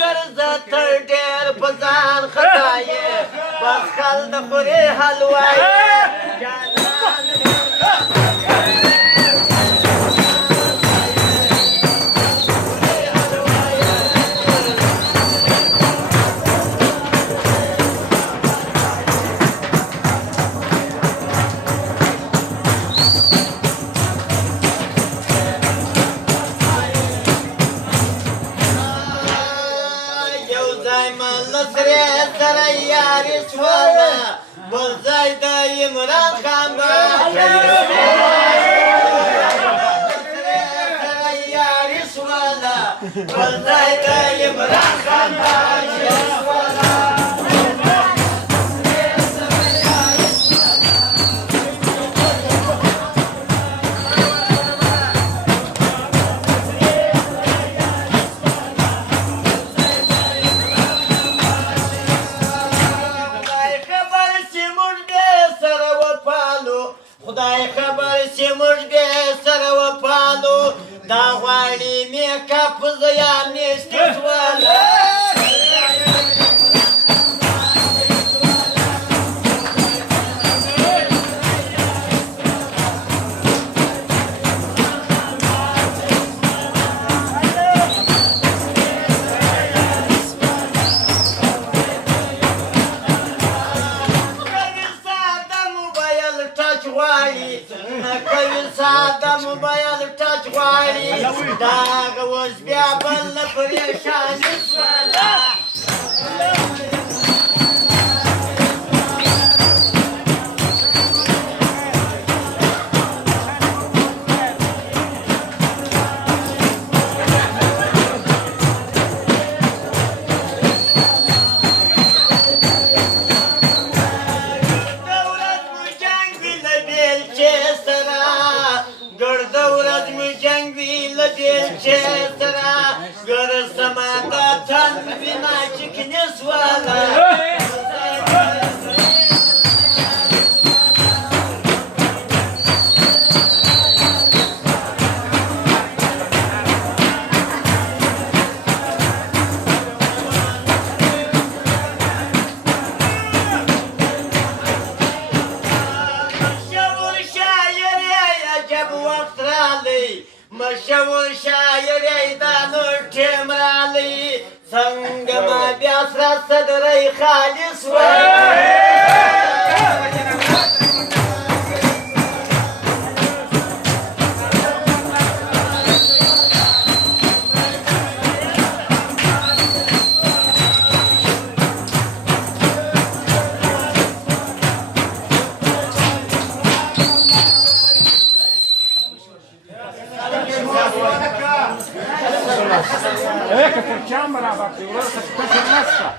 ګرځه تر ډېر په ځان خطا یې بس خل د خورې حلوا یې بل ځای د عمران خان یاري شوله بل ځای د عمران خان خدای خبر چې موږ به سره وپالو دا غواړي میکاپ زیان نشته سواله کوي ساده موبایل ټچ غواړي دا هغه اوس بیا بل نه پریشاني شوله Chesara, gora samada tan bina chiknes wala. مشهور شاعر ایدانو ټیم رالی څنګه ما بیا سره صدرۍ خالص Che facciamo la battuta?